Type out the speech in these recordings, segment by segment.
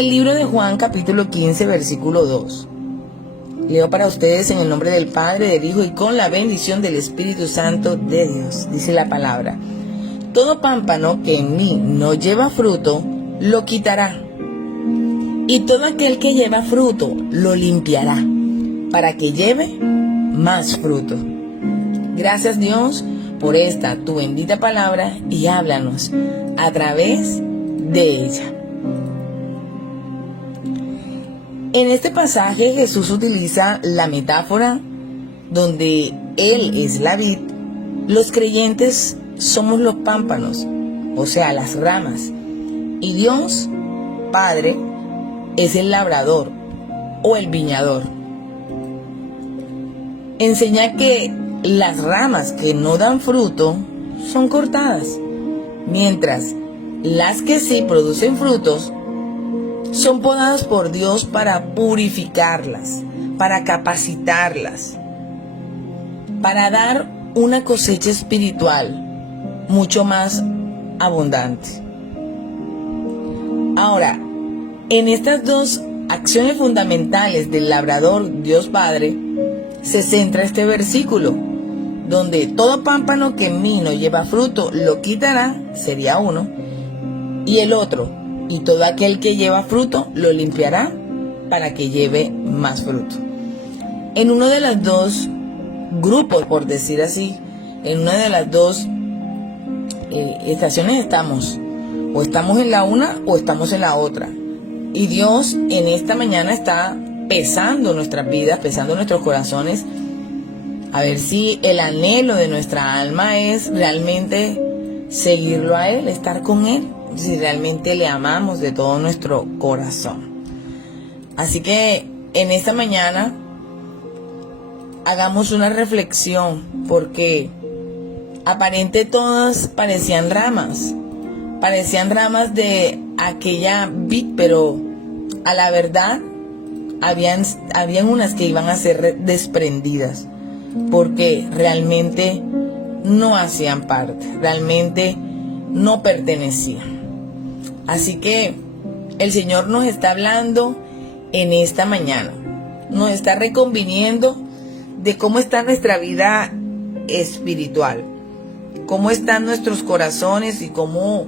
El libro de Juan, capítulo 15, versículo 2. Leo para ustedes en el nombre del Padre, del Hijo y con la bendición del Espíritu Santo de Dios. Dice la palabra: todo pámpano que en mí no lleva fruto, lo quitará. Y todo aquel que lleva fruto, lo limpiará, para que lleve más fruto. Gracias, Dios, por esta tu bendita palabra, y háblanos a través de ella. En este pasaje Jesús utiliza la metáfora donde Él es la vid, los creyentes somos los pámpanos, o sea, las ramas, y Dios, Padre, es el labrador o el viñador. Enseña que las ramas que no dan fruto son cortadas, mientras las que sí producen frutos son podadas por Dios para purificarlas, para capacitarlas, para dar una cosecha espiritual mucho más abundante. Ahora, en estas dos acciones fundamentales del labrador Dios Padre se centra este versículo, donde todo pámpano que en mí no lleva fruto lo quitará, sería uno, y el otro, y todo aquel que lleva fruto lo limpiará para que lleve más fruto. En uno de los dos grupos, por decir así, en una de las dos estaciones estamos, o estamos en la una o estamos en la otra. Y Dios en esta mañana está pesando nuestras vidas, pesando nuestros corazones, a ver si el anhelo de nuestra alma es realmente seguirlo a Él, estar con Él, si realmente le amamos de todo nuestro corazón. Así que en esta mañana hagamos una reflexión, porque aparente todas parecían ramas de aquella vid, pero a la verdad habían unas que iban a ser desprendidas, porque realmente no hacían parte, realmente no pertenecían. Así que el Señor nos está hablando en esta mañana, nos está reconviniendo de cómo está nuestra vida espiritual, cómo están nuestros corazones y cómo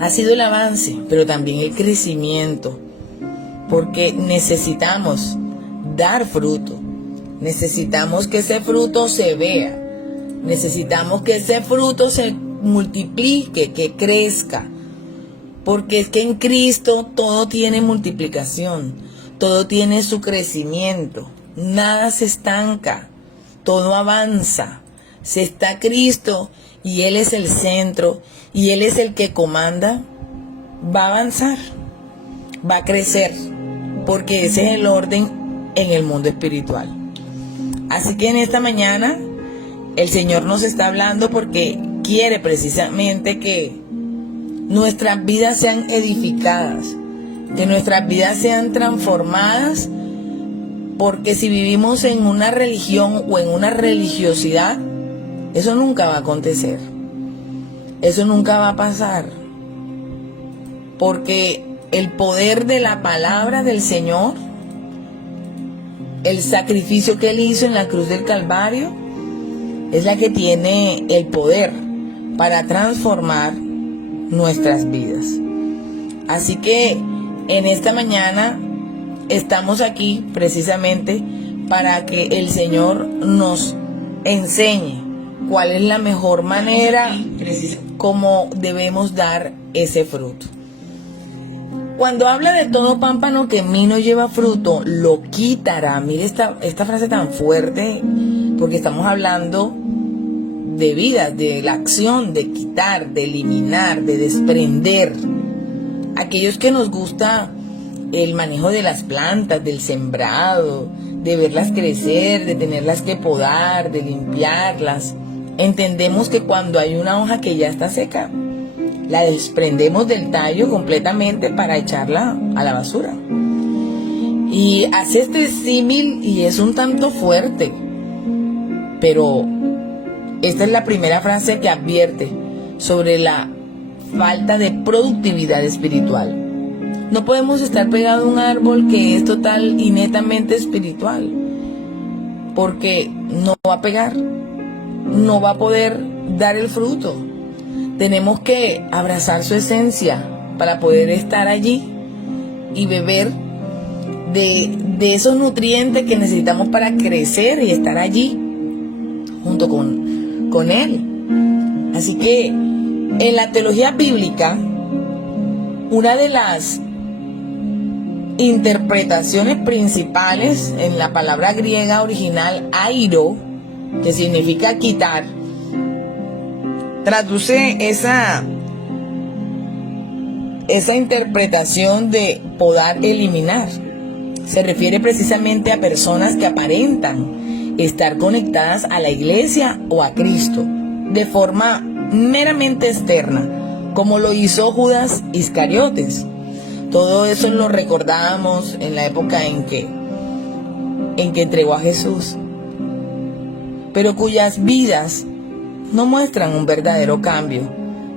ha sido el avance, pero también el crecimiento, porque necesitamos dar fruto, necesitamos que ese fruto se vea, necesitamos que ese fruto se multiplique, que crezca, porque es que en Cristo todo tiene multiplicación, todo tiene su crecimiento, nada se estanca, todo avanza. Si está Cristo y Él es el centro y Él es el que comanda, va a avanzar, va a crecer, porque ese es el orden en el mundo espiritual. Así que en esta mañana el Señor nos está hablando porque quiere precisamente que nuestras vidas sean edificadas, que nuestras vidas sean transformadas, porque si vivimos en una religión o en una religiosidad, eso nunca va a acontecer, eso nunca va a pasar, porque el poder de la palabra del Señor, el sacrificio que Él hizo en la cruz del Calvario, es la que tiene el poder para transformar nuestras vidas. Así que en esta mañana estamos aquí precisamente para que el Señor nos enseñe cuál es la mejor manera como debemos dar ese fruto. Cuando habla de todo pámpano que en mí no lleva fruto, lo quitará. Mire esta frase tan fuerte, porque estamos hablando de vida, de la acción, de quitar, de eliminar, de desprender. Aquellos que nos gusta el manejo de las plantas, del sembrado, de verlas crecer, de tenerlas que podar, de limpiarlas, entendemos que cuando hay una hoja que ya está seca, la desprendemos del tallo completamente para echarla a la basura. Y hace este símil y es un tanto fuerte, pero esta es la primera frase que advierte sobre la falta de productividad espiritual. No podemos estar pegados a un árbol que es total y netamente espiritual, porque no va a pegar, no va a poder dar el fruto. Tenemos que abrazar su esencia para poder estar allí y beber de esos nutrientes que necesitamos para crecer y estar allí junto con Él. Así que en la teología bíblica, una de las interpretaciones principales en la palabra griega original airo, que significa quitar, traduce esa interpretación de podar, eliminar. Se refiere precisamente a personas que aparentan estar conectadas a la iglesia o a Cristo de forma meramente externa, como lo hizo Judas Iscariotes. Todo eso lo recordábamos en la época en que entregó a Jesús, pero cuyas vidas no muestran un verdadero cambio,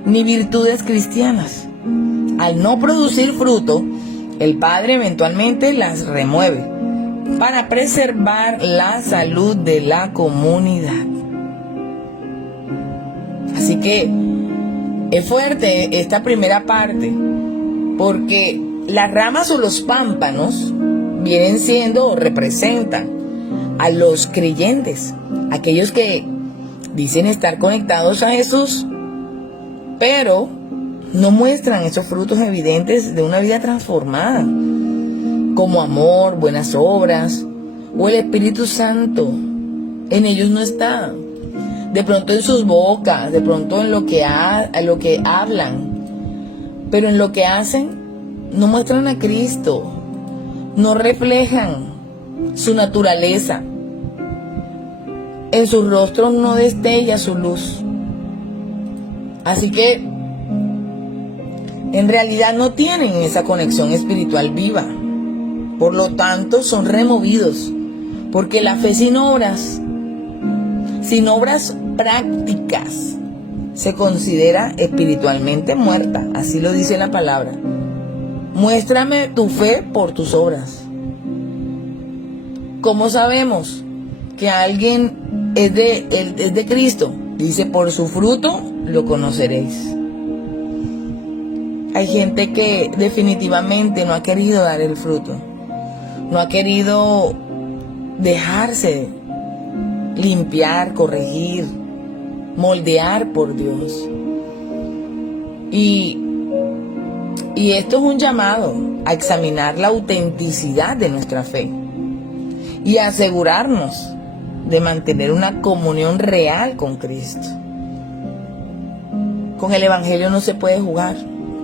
ni virtudes cristianas. Al no producir fruto, el Padre eventualmente las remueve para preservar la salud de la comunidad. Así que es fuerte esta primera parte, porque las ramas o los pámpanos vienen siendo o representan a los creyentes, aquellos que dicen estar conectados a Jesús, pero no muestran esos frutos evidentes de una vida transformada, como amor, buenas obras o el Espíritu Santo. En ellos no está. De pronto en sus bocas, de pronto en lo que hablan, pero en lo que hacen no muestran a Cristo, no reflejan su naturaleza. En sus rostros no destella su luz. Así que en realidad no tienen esa conexión espiritual viva. Por lo tanto, son removidos, porque la fe sin obras prácticas, se considera espiritualmente muerta. Así lo dice la palabra. Muéstrame tu fe por tus obras. ¿Cómo sabemos que alguien es de Cristo? Dice, por su fruto lo conoceréis. Hay gente que definitivamente no ha querido dar el fruto, no ha querido dejarse limpiar, corregir, moldear por Dios. Y esto es un llamado a examinar la autenticidad de nuestra fe y a asegurarnos de mantener una comunión real con Cristo. Con el Evangelio no se puede jugar,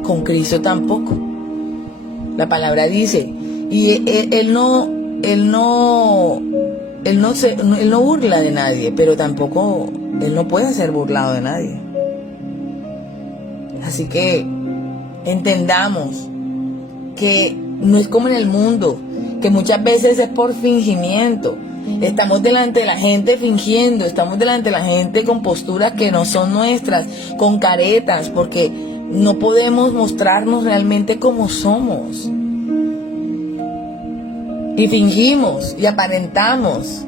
con Cristo tampoco. La palabra dice, y Él no burla de nadie, pero tampoco Él no puede ser burlado de nadie. Así que entendamos que no es como en el mundo, que muchas veces es por fingimiento. Estamos delante de la gente fingiendo, estamos delante de la gente con posturas que no son nuestras, con caretas, porque no podemos mostrarnos realmente como somos. Y fingimos, y aparentamos,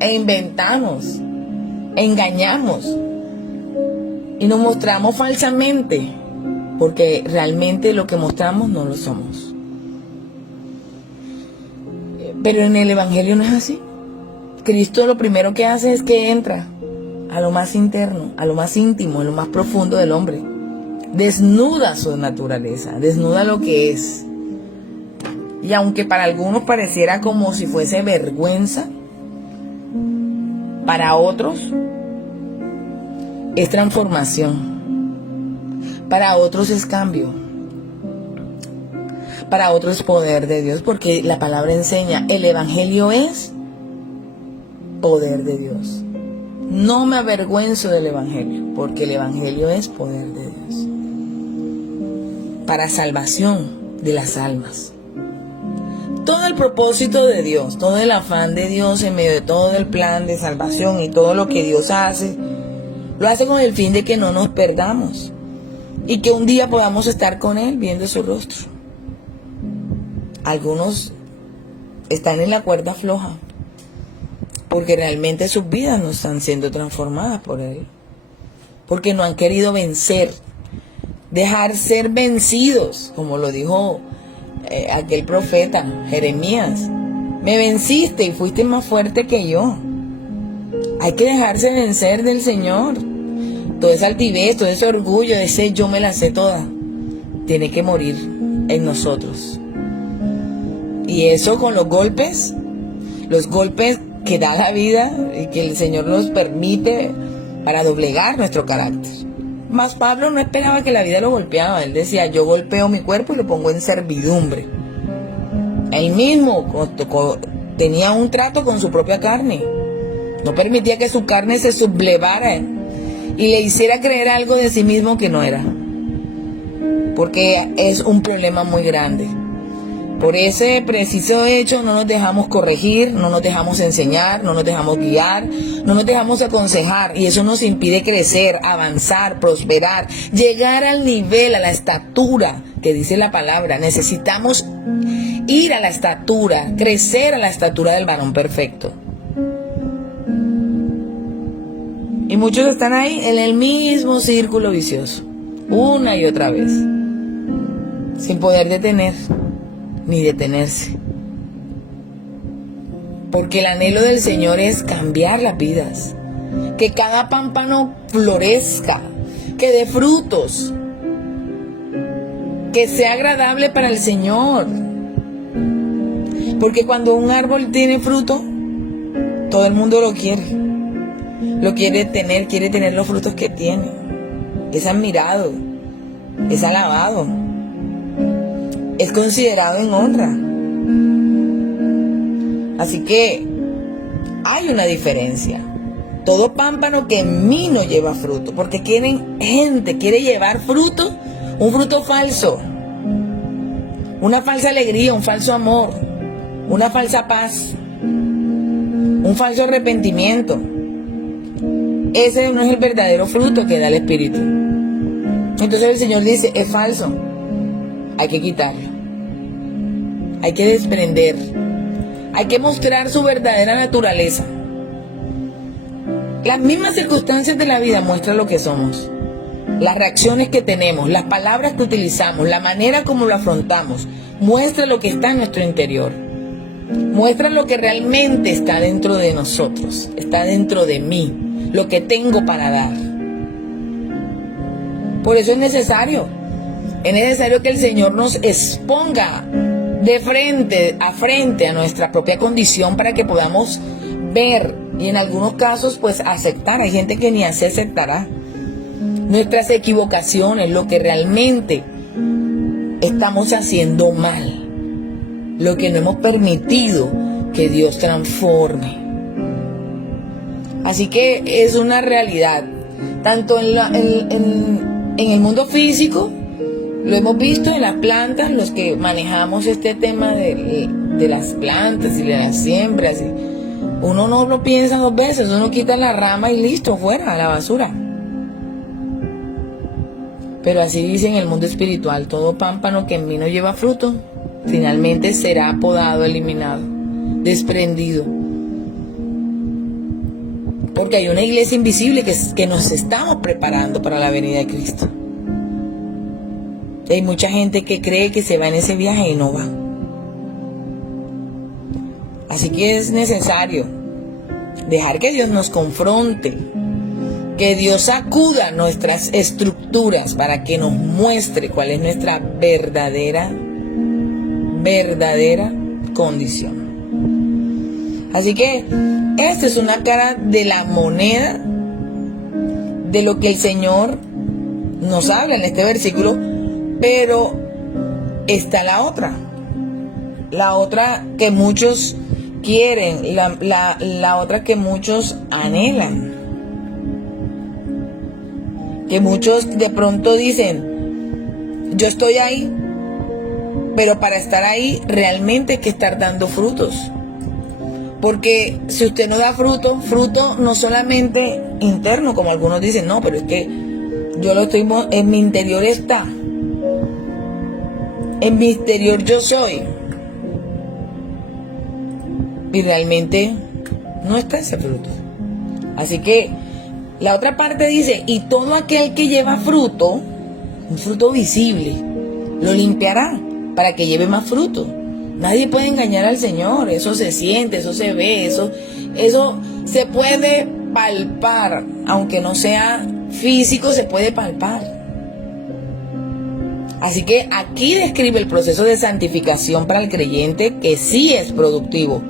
e inventamos, e engañamos, y nos mostramos falsamente, porque realmente lo que mostramos no lo somos. Pero en el Evangelio no es así. Cristo lo primero que hace es que entra a lo más interno, a lo más íntimo, a lo más profundo del hombre. Desnuda su naturaleza, desnuda lo que es. Y aunque para algunos pareciera como si fuese vergüenza, para otros es transformación. Para otros es cambio. Para otros es poder de Dios, porque la palabra enseña, el Evangelio es poder de Dios. No me avergüenzo del Evangelio, porque el Evangelio es poder de Dios. Para salvación de las almas. Todo el propósito de Dios, todo el afán de Dios en medio de todo el plan de salvación y todo lo que Dios hace, lo hace con el fin de que no nos perdamos y que un día podamos estar con Él viendo su rostro. algunos están en la cuerda floja, porque realmente sus vidas no están siendo transformadas por Él, porque no han querido vencer, dejar ser vencidos, como lo dijo aquel profeta Jeremías. Me venciste y fuiste más fuerte que yo. Hay que dejarse vencer del Señor. Toda esa altivez, todo ese orgullo, ese yo me la sé toda, tiene que morir en nosotros. Y eso con los golpes que da la vida y que el Señor nos permite para doblegar nuestro carácter. Mas Pablo no esperaba que la vida lo golpeaba. Él decía, yo golpeo mi cuerpo y lo pongo en servidumbre. Él mismo tenía un trato con su propia carne. No permitía que su carne se sublevara y le hiciera creer algo de sí mismo que no era. Porque es un problema muy grande. Por ese preciso hecho no nos dejamos corregir, no nos dejamos enseñar, no nos dejamos guiar, no nos dejamos aconsejar, y eso nos impide crecer, avanzar, prosperar, llegar al nivel, a la estatura que dice la palabra. Necesitamos ir a la estatura, crecer a la estatura del varón perfecto. Y muchos están ahí en el mismo círculo vicioso, una y otra vez, sin poder detener ni detenerse. Porque el anhelo del Señor es cambiar las vidas, que cada pámpano florezca, que dé frutos, que sea agradable para el Señor. Porque cuando un árbol tiene fruto, todo el mundo lo quiere tener los frutos que tiene. Es admirado, es alabado, es considerado en honra. Así que hay una diferencia. Todo pámpano que en mí no lleva fruto, porque gente quiere llevar fruto, un fruto falso, una falsa alegría, un falso amor, una falsa paz, un falso arrepentimiento. Ese no es el verdadero fruto que da el Espíritu. Entonces el Señor dice, es falso. Hay que quitarlo. Hay que desprender. Hay que mostrar su verdadera naturaleza. Las mismas circunstancias de la vida muestran lo que somos. Las reacciones que tenemos, las palabras que utilizamos, la manera como lo afrontamos, muestra lo que está en nuestro interior. Muestra lo que realmente está dentro de nosotros, está dentro de mí, lo que tengo para dar. Por eso es necesario que el Señor nos exponga de frente a nuestra propia condición para que podamos ver y en algunos casos pues aceptar. Hay gente que ni así aceptará nuestras equivocaciones, lo que realmente estamos haciendo mal, lo que no hemos permitido que Dios transforme. Así que es una realidad, tanto en el mundo físico, lo hemos visto en las plantas, los que manejamos este tema de las plantas y de las siembras. Uno no lo piensa dos veces, uno quita la rama y listo, fuera, a la basura. Pero así dice en el mundo espiritual, todo pámpano que en mí no lleva fruto, finalmente será podado, eliminado, desprendido. Porque hay una iglesia invisible que nos estamos preparando para la venida de Cristo. Hay mucha gente que cree que se va en ese viaje y no va. Así que es necesario dejar que Dios nos confronte, que Dios sacuda nuestras estructuras para que nos muestre cuál es nuestra verdadera condición. Así que esta es una cara de la moneda de lo que el Señor nos habla en este versículo, pero está la otra que muchos quieren, la otra que muchos anhelan, que muchos de pronto dicen, yo estoy ahí, pero para estar ahí realmente hay que estar dando frutos. Porque si usted no da fruto no solamente interno, como algunos dicen, no, pero es que yo lo estoy, en mi interior está, en mi interior yo soy. y realmente no está ese fruto. Así que la otra parte dice, y todo aquel que lleva fruto, un fruto visible, lo limpiará para que lleve más fruto. Nadie puede engañar al Señor, eso se siente, eso se ve, eso se puede palpar, aunque no sea físico, se puede palpar. Así que aquí describe el proceso de santificación para el creyente, que sí es productivo.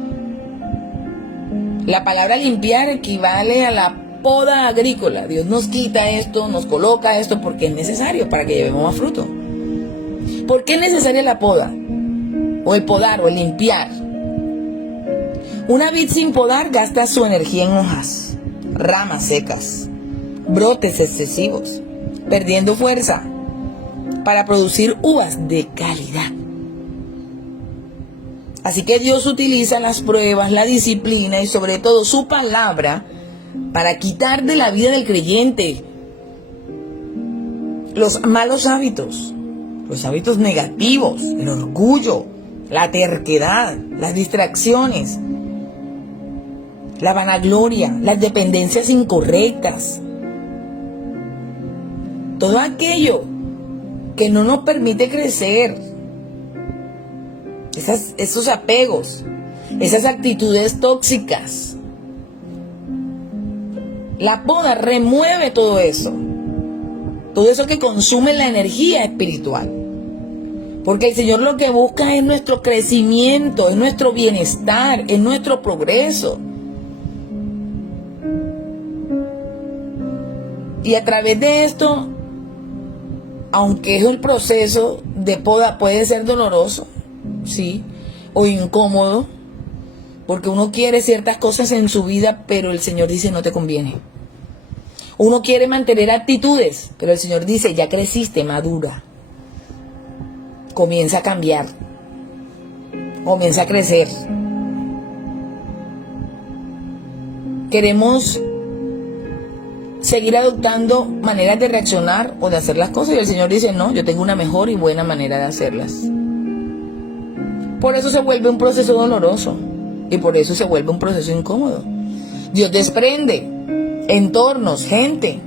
La palabra limpiar equivale a la poda agrícola. Dios nos quita esto, nos coloca esto porque es necesario para que llevemos más fruto. ¿Por qué es necesaria la poda? O el podar, o el limpiar. Una vid sin podar gasta su energía en hojas, ramas secas, brotes excesivos, perdiendo fuerza para producir uvas de calidad. Así que Dios utiliza las pruebas, la disciplina y sobre todo su palabra para quitar de la vida del creyente los malos hábitos, los hábitos negativos, el orgullo, la terquedad, las distracciones, la vanagloria, las dependencias incorrectas. Todo aquello que no nos permite crecer, esos apegos, esas actitudes tóxicas. La poda remueve todo eso que consume la energía espiritual. Porque el Señor lo que busca es nuestro crecimiento, es nuestro bienestar, es nuestro progreso. Y a través de esto, aunque es el proceso de poda puede ser doloroso, sí, o incómodo, porque uno quiere ciertas cosas en su vida, pero el Señor dice no te conviene. Uno quiere mantener actitudes, pero el Señor dice ya creciste, madura. Comienza a cambiar, comienza a crecer. Queremos seguir adoptando maneras de reaccionar o de hacer las cosas y el Señor dice no, yo tengo una mejor y buena manera de hacerlas. Por eso se vuelve un proceso doloroso y por eso se vuelve un proceso incómodo. Dios desprende entornos, gente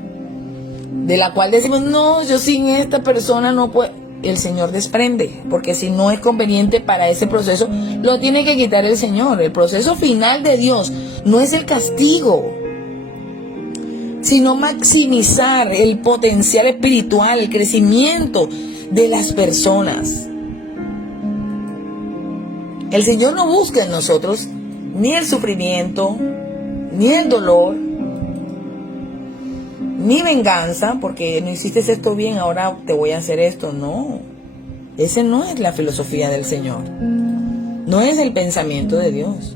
de la cual decimos no, yo sin esta persona no puedo. El Señor desprende, porque si no es conveniente para ese proceso, lo tiene que quitar el Señor. El proceso final de Dios no es el castigo, sino maximizar el potencial espiritual, el crecimiento de las personas. El Señor no busca en nosotros ni el sufrimiento, ni el dolor, ni venganza, porque no hiciste esto bien, ahora te voy a hacer esto. No, ese no es la filosofía del Señor, no es el pensamiento de Dios.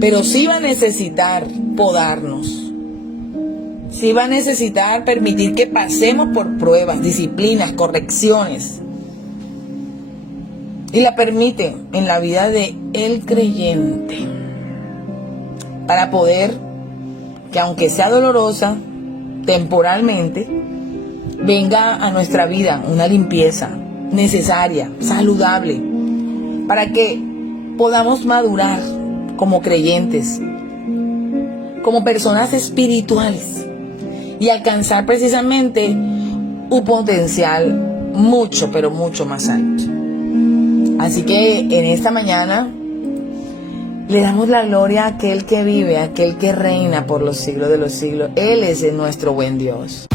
Pero sí va a necesitar podarnos, sí va a necesitar permitir que pasemos por pruebas, disciplinas, correcciones. Y la permite en la vida de el creyente para poder que aunque sea dolorosa temporalmente, venga a nuestra vida una limpieza necesaria, saludable, para que podamos madurar como creyentes, como personas espirituales y alcanzar precisamente un potencial mucho, pero mucho más alto. Así que en esta mañana le damos la gloria a aquel que vive, a aquel que reina por los siglos de los siglos. Él es nuestro buen Dios.